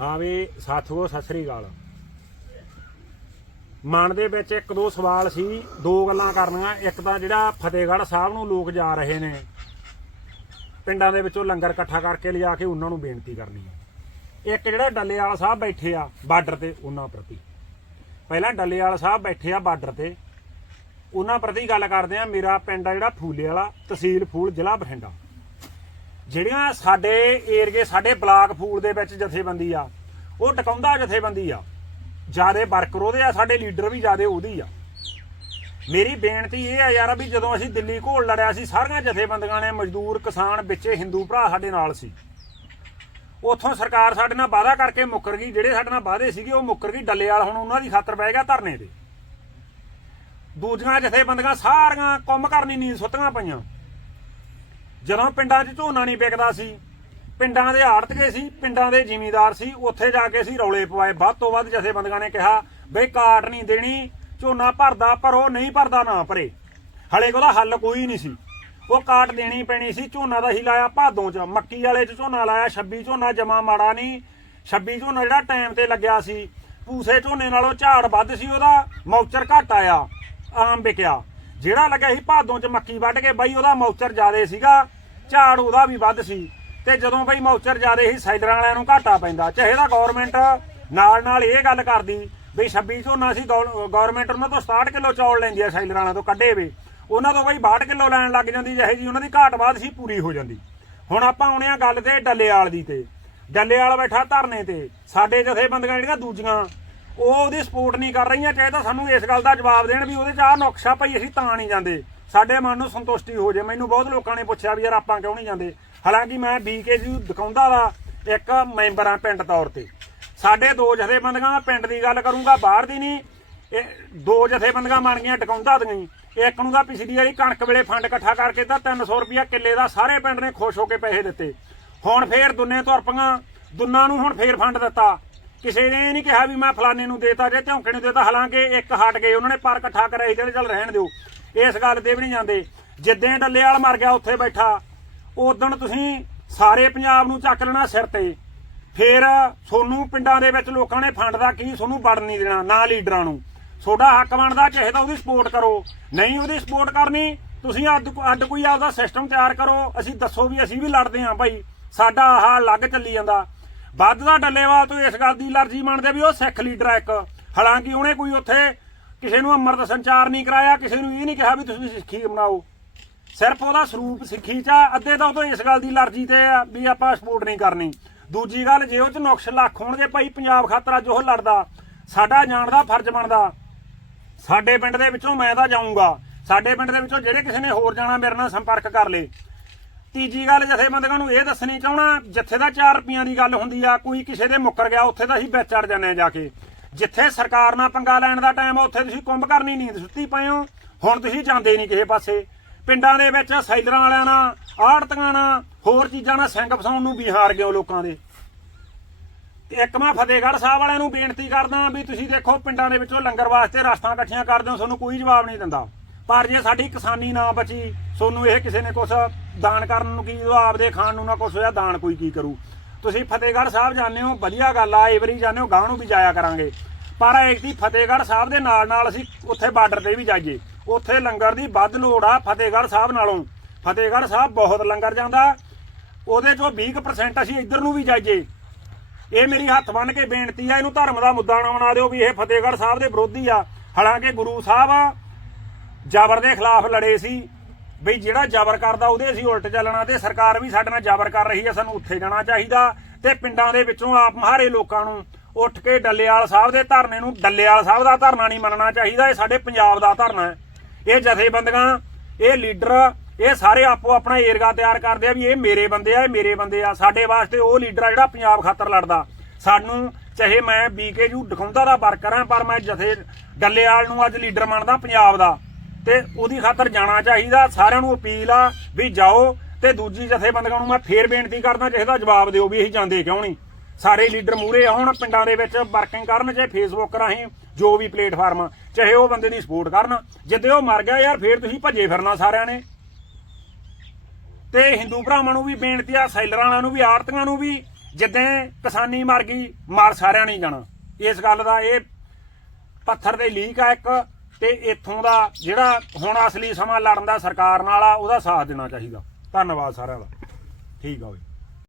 ਹਾਂ ਵੀ ਸਾਥੋ ਸਤਿ ਸ੍ਰੀ ਅਕਾਲ ਮਨ ਦੇ ਵਿੱਚ ਇੱਕ ਦੋ ਸਵਾਲ ਸੀ ਦੋ ਗੱਲਾਂ ਕਰਨੀਆਂ ਇੱਕ ਤਾਂ ਜਿਹੜਾ ਫਤੇਗੜ ਸਾਹਿਬ ਨੂੰ ਲੋਕ ਜਾ ਰਹੇ ਨੇ ਪਿੰਡਾਂ ਦੇ ਵਿੱਚੋਂ ਲੰਗਰ ਇਕੱਠਾ ਕਰਕੇ ਲਿਆ ਕੇ ਉਹਨਾਂ ਨੂੰ ਬੇਨਤੀ ਕਰਨੀ ਹੈ ਇੱਕ ਜਿਹੜਾ ਡੱਲੇਵਾਲ ਸਾਹਿਬ ਬੈਠੇ ਆ ਬਾਰਡਰ ਤੇ ਉਹਨਾਂ ਪ੍ਰਤੀ ਪਹਿਲਾਂ ਡੱਲੇਵਾਲ ਸਾਹਿਬ ਬੈਠੇ ਆ ਬਾਰਡਰ ਤੇ ਉਹਨਾਂ ਪ੍ਰਤੀ ਗੱਲ ਕਰਦੇ ਆ ਮੇਰਾ ਪਿੰਡ ਆ ਜਿਹੜਾ ਫੂਲੇ ਵਾਲਾ ਤਹਿਸੀਲ ਫੂਲ ਜ਼ਿਲ੍ਹਾ ਬਠਿੰਡਾ ਜਿਹੜੀਆਂ ਸਾਡੇ ਏਰੀਏ ਸਾਡੇ ਬਲਾਕ ਫੂਲ ਦੇ ਵਿੱਚ ਜਥੇਬੰਦੀ ਆ ਉਹ ਟਕਾਉਂਦਾ ਜਥੇਬੰਦੀ ਆ ਜਿਆਦੇ ਵਰਕਰ ਉਹਦੇ ਆ ਸਾਡੇ ਲੀਡਰ ਵੀ ਜਿਆਦੇ ਉਹਦੀ ਆ ਮੇਰੀ ਬੇਨਤੀ ਇਹ ਆ ਯਾਰ ਵੀ ਜਦੋਂ ਅਸੀਂ ਦਿੱਲੀ ਘੋਲ ਲੜਿਆ ਸੀ ਸਾਰੀਆਂ ਜਥੇਬੰਦੀਆਂ ਨੇ ਮਜ਼ਦੂਰ ਕਿਸਾਨ ਵਿੱਚੇ ਹਿੰਦੂ ਭਰਾ ਸਾਡੇ ਨਾਲ ਸੀ ਉੱਥੋਂ ਸਰਕਾਰ ਸਾਡੇ ਨਾਲ ਵਾਅਦਾ ਕਰਕੇ ਮੁੱਕਰ ਗਈ ਜਿਹੜੇ ਸਾਡੇ ਨਾਲ ਵਾਅਦੇ ਸੀਗੇ ਉਹ ਮੁੱਕਰ ਗਈ ਡੱਲੇਵਾਲ ਹੁਣ ਉਹਨਾਂ ਦੀ ਖਾਤਰ ਪੈ ਗਿਆ ਧਰਨੇ ਤੇ ਦੂਜੀਆਂ ਜਥੇਬੰਦੀਆਂ ਸਾਰੀਆਂ ਕੰਮ ਕਰਨੀ ਨਹੀਂ ਸੁੱਤੀਆਂ ਪਈਆਂ ਜਦੋਂ ਪਿੰਡਾਂ 'ਚ ਝੋਨਾ ਨਹੀਂ ਵਿਕਦਾ ਸੀ ਪਿੰਡਾਂ ਦੇ ਆੜਤਕੇ ਸੀ ਪਿੰਡਾਂ ਦੇ ਜ਼ਿਮੀਂਦਾਰ ਸੀ ਉੱਥੇ ਜਾ ਕੇ ਸੀ ਰੌਲੇ ਪਵਾਏ ਵੱਧ ਤੋਂ ਵੱਧ ਜਥੇਬੰਦੀਆਂ ਨੇ ਕਿਹਾ ਬਈ ਕਾਟ ਨਹੀਂ ਦੇਣੀ ਝੋਨਾ ਭਰਦਾ ਪਰ ਉਹ ਨਹੀਂ ਭਰਦਾ ਨਾ ਭਰੇ ਹਲੇ ਕੋਲ ਹੱਲ ਕੋਈ ਨਹੀਂ ਸੀ ਉਹ ਕਾਟ ਦੇਣੀ ਪੈਣੀ ਸੀ ਝੋਨਾ ਦਾ ਹੀ ਲਾਇਆ ਭਾਦੋਂ 'ਚ ਮੱਕੀ ਵਾਲੇ 'ਚ ਝੋਨਾ ਲਾਇਆ 26 ਝੋਨਾ ਜਮਾ ਮਾੜਾ ਨਹੀਂ 26 ਝੋਨਾ ਜਿਹੜਾ ਟਾਈਮ ਤੇ ਲੱਗਿਆ ਸੀ ਪੂਸੇ ਝੋਨੇ ਨਾਲੋਂ ਝਾੜ ਵੱਧ ਸੀ ਉਹਦਾ ਮੌਚਰ ਘਟ ਆਇਆ ਆਮ ਵਿਕਿਆ ਜਿਹੜਾ ਲੱਗਿਆ ਸੀ ਭਾਦੋਂ 'ਚ ਮੱਕੀ ਵੱਢ ਕੇ ਬਾਈ ਉਹਦਾ ਮੌਚਰ ਜ਼ਿਆਦੇ ਸੀਗਾ ਝਾੜ ਉਹਦਾ ਵੀ ਵੱਧ ਸੀ ਤੇ ਜਦੋਂ ਬਈ ਮੌਚਰ ਜਾ ਰਹੇ ਸੀ ਸੈਲਰਾਂ ਵਾਲਿਆਂ ਨੂੰ ਘਾਟਾ ਪੈਂਦਾ ਚਾਹੇ ਤਾਂ ਗਵਰਨਮੈਂਟ ਨਾਲ ਨਾਲ ਇਹ ਗੱਲ ਕਰਦੀ ਬਈ 26 ਝੋਨਾ ਸੀ ਗਵਰਨਮੈਂਟ ਉਹਨਾਂ ਤੋਂ 67 ਕਿਲੋ ਚੌਲ ਲੈਂਦੀ ਆ ਸੈਲਰਾਂ ਵਾਲਿਆਂ ਤੋਂ ਕੱਢੇ ਵੇ ਉਹਨਾਂ ਤੋਂ ਬਈ 62 ਕਿਲੋ ਲੈਣ ਲੱਗ ਜਾਂਦੀ ਜਿਹੇ ਜੀ ਉਹਨਾਂ ਦੀ ਘਾਟ ਬਾਦ ਸੀ ਪੂਰੀ ਹੋ ਜਾਂਦੀ ਹੁਣ ਆਪਾਂ ਆਉਣੇ ਆ ਗੱਲ ਤੇ ਵਾਲ ਦੀ ਤੇ ਡੱਲੇ ਵਾਲ ਬੈਠਾ ਧਰਨੇ ਤੇ ਸਾਡੇ ਜਥੇਬੰਦੀਆਂ ਜਿਹੜੀਆਂ ਦੂਜੀਆਂ ਉਹ ਉਹਦੀ ਸਪੋਰਟ ਨਹੀਂ ਕਰ ਰਹੀਆਂ ਚਾਹੇ ਤਾਂ ਸਾਨੂੰ ਇਸ ਗੱਲ ਦਾ ਜਵਾਬ ਦੇਣ ਵੀ ਉਹਦੇ ਚਾਹ ਨੁਕਸ਼ਾ ਪਈ ਅਸੀਂ ਤਾਂ ਨਹੀਂ ਜਾਂਦੇ ਸਾਡੇ ਮਨ ਨੂੰ ਸੰਤੁਸ਼ਟੀ ਹੋ ਜੇ ਮੈਨੂੰ ਬਹੁਤ ਲੋਕਾਂ ਨੇ ਪੁੱਛਿਆ ਵੀ ਯਾਰ ਆਪਾਂ ਕਿਉਂ ਨਹੀਂ ਜਾਂਦੇ ਹਾਲਾਂਕਿ ਮੈਂ ਬੀਕੇ ਜੀ ਦਿਖਾਉਂਦਾ ਵਾ ਇੱਕ ਮੈਂਬਰਾਂ ਪਿੰਡ ਤੌਰ ਤੇ ਸਾਡੇ ਦੋ ਜਥੇਬੰਦੀਆਂ ਦਾ ਪਿੰਡ ਦੀ ਗੱਲ ਕਰੂੰਗਾ ਬਾਹਰ ਦੀ ਨਹੀਂ ਇਹ ਦੋ ਜਥੇਬੰਦੀਆਂ ਮੰਨ ਗਈਆਂ ਟਿਕਾਉਂਦਾ ਦੀਆਂ ਇੱਕ ਨੂੰ ਦਾ ਪਿਛਲੀ ਵਾਰੀ ਕਣਕ ਵੇਲੇ ਫੰਡ ਇਕੱਠਾ ਕਰਕੇ ਤਾਂ 300 ਰੁਪਏ ਕਿੱਲੇ ਦਾ ਸਾਰੇ ਪਿੰਡ ਨੇ ਖੁਸ਼ ਹੋ ਕੇ ਪੈਸੇ ਦਿੱਤੇ ਹੁਣ ਫੇਰ ਦੁੰਨੇ ਤੁਰਪੀਆਂ ਦੁੰਨਾਂ ਨੂੰ ਹੁਣ ਫੇਰ ਫੰਡ ਦਿੱਤਾ ਕਿਸੇ ਨੇ ਨਹੀਂ ਕਿਹਾ ਵੀ ਮੈਂ ਫਲਾਣੇ ਨੂੰ ਦੇਤਾ ਜੇ ਧੌਂਕੇ ਨੂੰ ਦੇਤਾ ਹਾਲਾਂਕਿ ਇੱਕ ਹਟ ਗਏ ਉਹਨਾਂ ਨੇ ਪਰ ਇਕੱਠਾ ਕਰਾਈ ਜਿਹੜੇ ਚੱਲ ਰਹਿਣ ਦਿਓ ਇਸ ਗੱਲ ਦੇ ਵੀ ਨਹੀਂ ਜਾਂਦੇ ਜਿੱਦਾਂ ਡੱਲੇਵਾਲ ਮਰ ਗਿਆ ਉੱਥੇ ਬੈਠਾ ਉਦੋਂ ਤੁਸੀਂ ਸਾਰੇ ਪੰਜਾਬ ਨੂੰ ਚੱਕ ਲੈਣਾ ਸਿਰ ਤੇ ਫਿਰ ਸੋਨੂ ਪਿੰਡਾਂ ਦੇ ਵਿੱਚ ਲੋਕਾਂ ਨੇ ਫੰਡ ਦਾ ਕੀ ਸੋਨੂ ਬੜ ਨਹੀਂ ਦੇਣਾ ਨਾ ਲੀਡਰਾਂ ਨੂੰ ਤੁਹਾਡਾ ਹੱਕ ਬਣਦਾ ਚਾਹੇ ਤਾਂ ਉਹਦੀ ਸਪੋਰਟ ਕਰੋ ਨਹੀਂ ਉਹਦੀ ਸਪੋਰਟ ਕਰਨੀ ਤੁਸੀਂ ਅੱਡ ਅੱਡ ਕੋਈ ਆਪਦਾ ਸਿਸਟਮ ਤਿਆਰ ਕਰੋ ਅਸੀਂ ਦੱਸੋ ਵੀ ਅਸੀਂ ਵੀ ਲੜਦੇ ਆਂ ਭਾਈ ਸਾਡਾ ਆਹ ਅਲੱਗ ਚੱਲੀ ਜਾਂਦਾ ਵੱਧ ਦਾ ਡੱਲੇਵਾਲ ਤੋਂ ਇਸ ਗੱਲ ਦੀ ਅਲਰਜੀ ਮੰਨਦੇ ਵੀ ਉਹ ਸਿੱਖ ਲੀਡਰ ਆ ਇੱਕ ਹਾਲਾਂਕਿ ਉਹਨੇ ਕੋਈ ਉੱਥੇ ਕਿਸੇ ਨੂੰ ਦਾ ਸੰਚਾਰ ਨਹੀਂ ਕਰਾਇਆ ਕਿਸੇ ਨੂੰ ਇਹ ਨਹੀਂ ਕਿਹਾ ਵੀ ਤੁਸੀਂ ਸਿੱਖੀ ਬਣਾਓ ਸਿਰਫ ਉਹਦਾ ਸਰੂਪ ਸਿੱਖੀ ਚ ਅੱਧੇ ਦਾ ਉਹ ਤੋਂ ਇਸ ਗੱਲ ਦੀ ਅਲਰਜੀ ਤੇ ਆ ਵੀ ਆਪਾਂ ਸਪੋਰਟ ਨਹੀਂ ਕਰਨੀ ਦੂਜੀ ਗੱਲ ਜੇ ਉਹ ਚ ਨੁਕਸ ਲੱਖ ਹੋਣਗੇ ਭਾਈ ਪੰਜਾਬ ਖਾਤਰ ਅੱਜ ਉਹ ਲੜਦਾ ਸਾਡਾ ਜਾਣ ਦਾ ਫਰਜ਼ ਬਣਦਾ ਸਾਡੇ ਪਿੰਡ ਦੇ ਵਿੱਚੋਂ ਮੈਂ ਤਾਂ ਜਾਊਂਗਾ ਸਾਡੇ ਪਿੰਡ ਦੇ ਵਿੱਚੋਂ ਜਿਹੜੇ ਕਿਸੇ ਨੇ ਹੋਰ ਜਾਣਾ ਮੇਰੇ ਨਾਲ ਸੰਪਰਕ ਕਰ ਲੇ ਤੀਜੀ ਗੱਲ ਜਥੇਬੰਦਗਾਂ ਨੂੰ ਇਹ ਦੱਸਣੀ ਚਾਹਣਾ ਜਿੱਥੇ ਦਾ 4 ਰੁਪਈਆਂ ਦੀ ਗੱਲ ਹੁੰਦੀ ਆ ਕੋਈ ਕਿਸੇ ਦੇ ਮੁੱਕਰ ਗਿਆ ਉੱਥੇ ਤਾਂ ਅਸੀਂ ਵਿਚਾਰ ਜਾਂਦੇ ਆ ਜਾ ਕੇ ਜਿੱਥੇ ਸਰਕਾਰ ਨਾਲ ਪੰਗਾ ਲੈਣ ਦਾ ਟਾਈਮ ਆ ਉੱਥੇ ਤੁਸੀਂ ਕੁੰਭ ਕਰਨੀ ਨੀਂਦ ਸੁੱਤੀ ਪਏ ਹੋ ਹੁਣ ਤੁਸੀਂ ਜਾਂਦੇ ਨਹੀਂ ਕਿਸੇ ਪਾਸੇ ਪਿੰਡਾਂ ਦੇ ਵਿੱਚ ਸੈਲਰਾਂ ਵਾਲਿਆਂ ਨਾਲ ਆੜਤੀਆਂ ਨਾਲ ਹੋਰ ਚੀਜ਼ਾਂ ਨਾਲ ਸਿੰਘ ਫਸਾਉਣ ਨੂੰ ਬਿਹਾਰ ਗਏ ਲੋਕਾਂ ਦੇ ਤੇ ਇੱਕ ਮੈਂ ਫਤੇਗੜ ਸਾਹਿਬ ਵਾਲਿਆਂ ਨੂੰ ਬੇਨਤੀ ਕਰਦਾ ਵੀ ਤੁਸੀਂ ਦੇਖੋ ਪਿੰਡਾਂ ਦੇ ਵਿੱਚੋਂ ਲੰਗਰ ਵਾਸਤੇ ਰਸਤਾ ਇਕੱਠੀਆਂ ਕਰਦੇ ਹੋ ਤੁਹਾਨੂੰ ਕੋਈ ਜਵਾਬ ਨਹੀਂ ਦਿੰਦਾ ਪਰ ਜੇ ਸਾਡੀ ਕਿਸਾਨੀ ਨਾ ਬਚੀ ਤੁਹਾਨੂੰ ਇਹ ਕਿਸੇ ਨੇ ਕੁਝ ਦਾਨ ਕਰਨ ਨੂੰ ਕੀ ਜਵਾਬ ਦੇ ਖਾਣ ਨੂੰ ਨਾ ਕੁਝ ਹੋਇਆ ਦਾਨ ਕੋਈ ਕੀ ਕਰੂ ਤੁਸੀਂ ਫਤਿਹਗੜ੍ਹ ਸਾਹਿਬ ਜਾਂਦੇ ਹੋ ਵਧੀਆ ਗੱਲ ਆ ਏਵਰੀ ਜਾਂਦੇ ਹੋ ਗਾਂ ਨੂੰ ਵੀ ਜਾਇਆ ਕਰਾਂਗੇ ਪਰ ਇੱਕ ਦੀ ਫਤਿਹਗੜ੍ਹ ਸਾਹਿਬ ਦੇ ਨਾਲ ਨਾਲ ਅਸੀਂ ਉੱਥੇ ਬਾਰਡਰ ਤੇ ਵੀ ਜਾਈਏ ਉੱਥੇ ਲੰਗਰ ਦੀ ਵੱਧ ਲੋੜ ਆ ਫਤਿਹਗੜ੍ਹ ਸਾਹਿਬ ਨਾਲੋਂ ਫਤਿਹਗੜ੍ਹ ਸਾਹਿਬ ਬਹੁਤ ਲੰਗਰ ਜਾਂਦਾ ਉਹਦੇ ਚੋਂ 20% ਅਸੀਂ ਇੱਧਰ ਨੂੰ ਵੀ ਜਾਈਏ ਇਹ ਮੇਰੀ ਹੱਥ ਬੰਨ ਕੇ ਬੇਨਤੀ ਆ ਇਹਨੂੰ ਧਰਮ ਦਾ ਮੁੱਦਾ ਨਾ ਬਣਾ ਦਿਓ ਵੀ ਇਹ ਫਤਿਹਗੜ੍ਹ ਸਾਹਿਬ ਦੇ ਵਿਰੋਧੀ ਆ ਹਾਲਾਂਕਿ ਗੁਰੂ ਸਾਹਿਬ ਜਬਰ ਦੇ ਖਿਲਾਫ ਲੜੇ ਸੀ ਬਈ ਜਿਹੜਾ ਜ਼ਬਰ ਕਰਦਾ ਉਹਦੇ ਅਸੀਂ ਉਲਟ ਚੱਲਣਾ ਤੇ ਸਰਕਾਰ ਵੀ ਸਾਡੇ ਨਾਲ ਜ਼ਬਰ ਕਰ ਰਹੀ ਹੈ ਸਾਨੂੰ ਉੱਥੇ ਜਾਣਾ ਚਾਹੀਦਾ ਤੇ ਪਿੰਡਾਂ ਦੇ ਵਿੱਚੋਂ ਆਪ ਮਹਾਰੇ ਲੋਕਾਂ ਨੂੰ ਉੱਠ ਕੇ ਡੱਲੇਵਾਲ ਸਾਹਿਬ ਦੇ ਧਰਨੇ ਨੂੰ ਡੱਲੇਵਾਲ ਸਾਹਿਬ ਦਾ ਧਰਨਾ ਨਹੀਂ ਮੰਨਣਾ ਚਾਹੀਦਾ ਇਹ ਸਾਡੇ ਪੰਜਾਬ ਦਾ ਧਰਨਾ ਹੈ ਇਹ ਜਥੇਬੰਦੀਆਂ ਇਹ ਲੀਡਰ ਇਹ ਸਾਰੇ ਆਪੋ ਆਪਣਾ ਏਰਗਾ ਤਿਆਰ ਕਰਦੇ ਆ ਵੀ ਇਹ ਮੇਰੇ ਬੰਦੇ ਆ ਇਹ ਮੇਰੇ ਬੰਦੇ ਆ ਸਾਡੇ ਵਾਸਤੇ ਉਹ ਲੀਡਰ ਆ ਜਿਹੜਾ ਪੰਜਾਬ ਖਾਤਰ ਲੜਦਾ ਸਾਨੂੰ ਚਾਹੇ ਮੈਂ ਬੀਕੇ ਜੂ ਦਿਖਾਉਂਦਾ ਦਾ ਵਰਕਰ ਆ ਪਰ ਮੈਂ ਜਥੇ ਡੱਲੇਵਾਲ ਨੂੰ ਅੱਜ ਲੀਡਰ ਮੰਨਦਾ ਪੰਜਾਬ ਦਾ ਤੇ ਉਹਦੀ ਖਾਤਰ ਜਾਣਾ ਚਾਹੀਦਾ ਸਾਰਿਆਂ ਨੂੰ ਅਪੀਲ ਆ ਵੀ ਜਾਓ ਤੇ ਦੂਜੀ ਜਥੇਬੰਦਗਾਂ ਨੂੰ ਮੈਂ ਫੇਰ ਬੇਨਤੀ ਕਰਦਾ ਕਿਸੇ ਦਾ ਜਵਾਬ ਦਿਓ ਵੀ ਇਹੀ ਜਾਂਦੇ ਕਿਉਂ ਨਹੀਂ ਸਾਰੇ ਲੀਡਰ ਮੂਰੇ ਹੁਣ ਪਿੰਡਾਂ ਦੇ ਵਿੱਚ ਵਰਕਿੰਗ ਕਰਨ ਜੇ ਫੇਸਬੁੱਕ ਰਾਹੀਂ ਜੋ ਵੀ ਪਲੇਟਫਾਰਮ ਚਾਹੇ ਉਹ ਬੰਦੇ ਦੀ ਸਪੋਰਟ ਕਰਨ ਜਿੱਦੇ ਉਹ ਮਰ ਗਿਆ ਯਾਰ ਫੇਰ ਤੁਸੀਂ ਭੱਜੇ ਫਿਰਨਾ ਸਾਰਿਆਂ ਨੇ ਤੇ ਹਿੰਦੂ ਭਰਾਵਾਂ ਨੂੰ ਵੀ ਬੇਨਤੀ ਆ ਸੈਲਰਾਂ ਵਾਲਿਆਂ ਨੂੰ ਵੀ ਆਰਤੀਆਂ ਨੂੰ ਵੀ ਜਿੱਦਾਂ ਕਿਸਾਨੀ ਮਰ ਗਈ ਮਾਰ ਸਾਰਿਆਂ ਨੇ ਜਾਣਾ ਇਸ ਗੱਲ ਦਾ ਇਹ ਪੱਥਰ ਦੇ ਲੀਕ ਆ ਇੱਕ ਤੇ ਇੱਥੋਂ ਦਾ ਜਿਹੜਾ ਹੁਣ ਅਸਲੀ ਸਮਾਂ ਲੜਨ ਦਾ ਸਰਕਾਰ ਨਾਲ ਆ ਉਹਦਾ ਸਾਥ ਦੇਣਾ ਚਾਹੀਦਾ ਧੰਨਵਾਦ ਸਾਰਿਆਂ ਦਾ ਠੀਕ ਆ ਬਈ